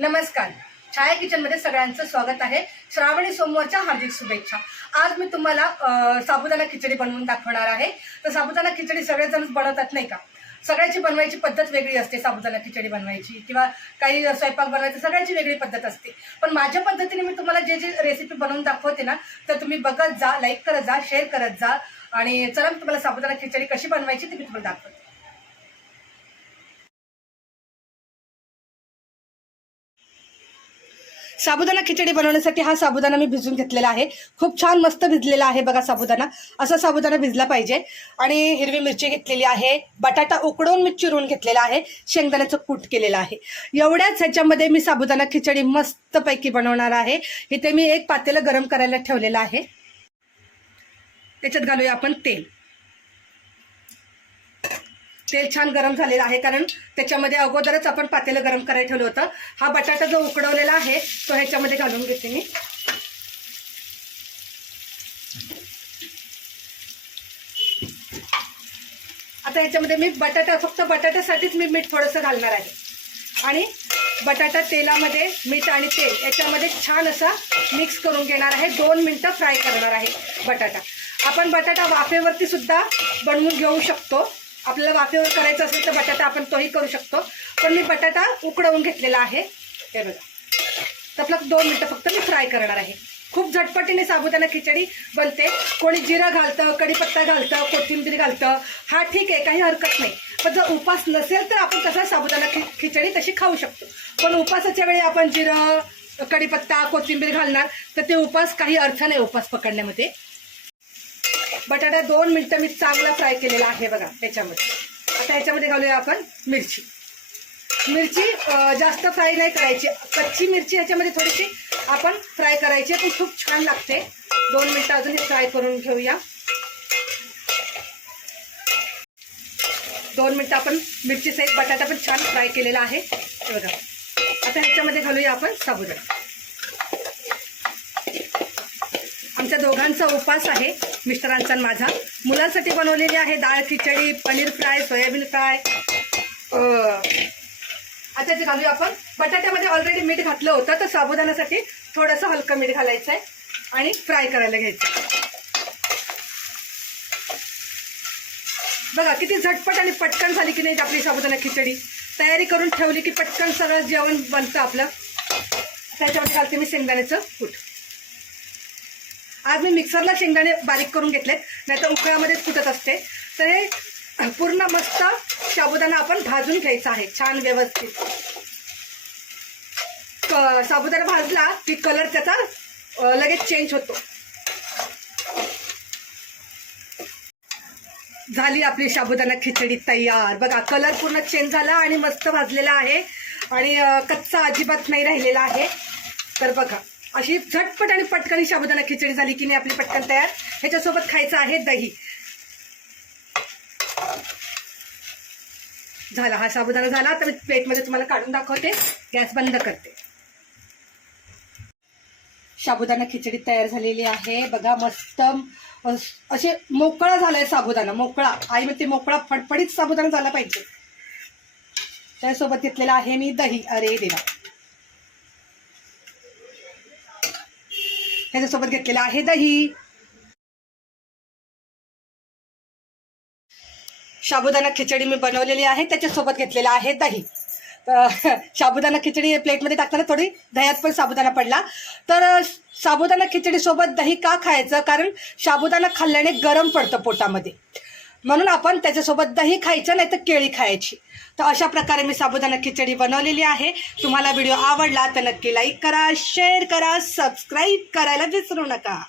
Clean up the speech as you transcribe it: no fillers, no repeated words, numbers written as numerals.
नमस्कार, छाया किचनमध्ये सगळ्यांचं स्वागत आहे। श्रावणी सोमवारच्या हार्दिक शुभेच्छा। आज मी तुम्हाला साबुदाणा खिचडी बनवून दाखवणार आहे। तर साबुदाणा खिचडी सगळेजण बनवतात नाही का? सगळ्याची बनवायची पद्धत वेगळी असते। साबुदाणा खिचडी बनवायची किंवा काही स्वयंपाक बनवायची सगळ्याची वेगळी पद्धत असते। पण माझ्या पद्धतीने मी तुम्हाला जे रेसिपी बनवून दाखवते ना, तर तुम्ही बघत जा, लाईक करत जा, शेअर करत जा। आणि चला मी तुम्हाला साबुदाणा खिचडी कशी बनवायची ते मी तुम्हाला दाखवते। साबुदाणा खिचडी बनवण्यासाठी हा साबुदाणा मी भिजवून घेतलेला आहे। खूप छान मस्त भिजलेला आहे बघा साबुदाणा। असा साबुदाणा भिजला पाहिजे। आणि हिरवी मिरची घेतलेली आहे, बटाटा उकडवून मी चिरून घेतलेला आहे, शेंगदाण्याचं कूट केलेलं आहे। एवढ्याच ह्याच्यामध्ये मी साबुदाणा खिचडी मस्तपैकी बनवणार आहे। इथे मी एक पातेलं गरम करायला ठेवलेलं आहे। त्याच्यात घालूया आपण तेल। तेल छान गरम झालेलं आहे, कारण त्याच्यामध्ये अगोदरच आपण पातेलं गरम करायला ठेवलं होतं। हा बटाटा जो उकडवलेला आहे तो ह्याच्यामध्ये घालून घेते मी। आता ह्याच्यामध्ये मी फक्त बटाट्यासाठीच मी मीठ थोडंसं घालणार आहे। आणि बटाटा तेलामध्ये मीठ आणि तेल याच्यामध्ये छान असा मिक्स करून घेणार आहे। 2 मिनिटं फ्राय करणार आहे बटाटा। आपण बटाटा वाफेवरती सुद्धा बनवून घेऊ शकतो। आपल्याला वाफेवर करायचं असेल तर बटाटा आपण तोही करू शकतो, पण मी बटाटा उकडवून घेतलेला आहे। हे बघा, तर आपलं 2 मिनिटं फक्त मी फ्राय करणार आहे। खूप झटपटीने साबुदाणा खिचडी बनते। कोणी जिरा घालतं, कढीपत्ता घालतं, कोथिंबीर घालतं, हा ठीक आहे, काही हरकत नाही। पण जर उपास नसेल तर आपण तसा साबुदाणा खिचडी तशी खाऊ शकतो। पण उपासाच्या वेळी आपण जिरं, कढीपत्ता, कोथिंबीर घालणार तर ते उपास काही अर्थ नाही उपास पकडण्यामध्ये। बटाटा 2 मिनिटं मी चांगला फ्राय केलेला आहे बघा त्याच्यामध्ये। आता ह्याच्यामध्ये घालूया आपण मिरची। मिरची जास्त फ्राय नाही करायची, कच्ची मिरची ह्याच्यामध्ये थोडीशी आपण फ्राय करायची, ती खूप छान लागते। 2 मिनिटं अजून हे फ्राय करून घेऊया। 2 मिनिटं आपण मिरची सहित बटाटा पण छान फ्राय केलेला आहे हे बघा। आता ह्याच्यामध्ये घालूया आपण साबुदाणा। आमच्या दोघांचा उपास आहे, मिस्टरांचा आणि माझा। मुलांसाठी बनवलेली आहे डाळ खिचडी, पनीर फ्राय, सोयाबीन फ्राय। आता ते घालूया आपण। बटाट्यामध्ये ऑलरेडी मीठ घातलं होतं, तर साबुदाण्यासाठी थोडंसं हलकं मीठ घालायचं आहे आणि फ्राय करायला घ्यायचं। बघा किती झटपट आणि पटकन झाली की नाही आपली साबुदाणा खिचडी। तयारी करून ठेवली की पटकन सगळं जेवण बनतं आपलं। त्याच्यामध्ये घालते मी शेंगदाण्याचं कूट। आज मी मिक्सरला शेंगदाणे बारीक करून घेतलेत, नाही तर उकळामध्येच कुटत असते। तर हे पूर्ण मस्त साबुदाणा आपण भाजून घ्यायचा आहे छान व्यवस्थित। साबुदाणा भाजला की कलर त्याचा लगेच चेंज होतो। झाली आपली साबुदाणा खिचडी तयार। बघा कलर पूर्ण चेंज झाला आणि मस्त भाजलेला आहे आणि कच्चा अजिबात नाही राहिलेला आहे। तर बघा अशी झटपट आणि पटकन साबुदाणा खिचडी झाली की नाही आपली पटकन तयार। ह्याच्यासोबत खायचं आहे दही। झाला हा साबुदाणा झाला, तर मी प्लेटमध्ये तुम्हाला काढून दाखवते। गॅस बंद करते। साबुदाणा खिचडी तयार झालेली आहे बघा। मस्त असे मोकळा झालाय साबुदाणा, मोकळा। आई म्हणते मोकळा फडफडीत साबुदाणा झाला पाहिजे। त्यासोबत घेतलेला आहे मी दही। अरे देवा, ह्याच्यासोबत घेतलेला आहे दही। साबुदाणा खिचडी मी बनवलेली आहे, त्याच्यासोबत घेतलेला आहे दही। साबुदाणा खिचडी प्लेटमध्ये टाकताना थोडी दह्यात पण साबुदाणा पडला। तर साबुदाणा खिचडीसोबत दही का खायचं? कारण साबुदाणा खाल्ल्याने गरम पडतं पोटामध्ये, म्हणून आपण त्याच्यासोबत दही खायचं, नाही तर केळी खायची। तर अशा प्रकारे मी साबुदाणा खिचडी बनवलेली आहे। तुम्हाला व्हिडिओ आवडला तर नक्की लाईक करा, शेअर करा, सबस्क्राईब करायला विसरू नका।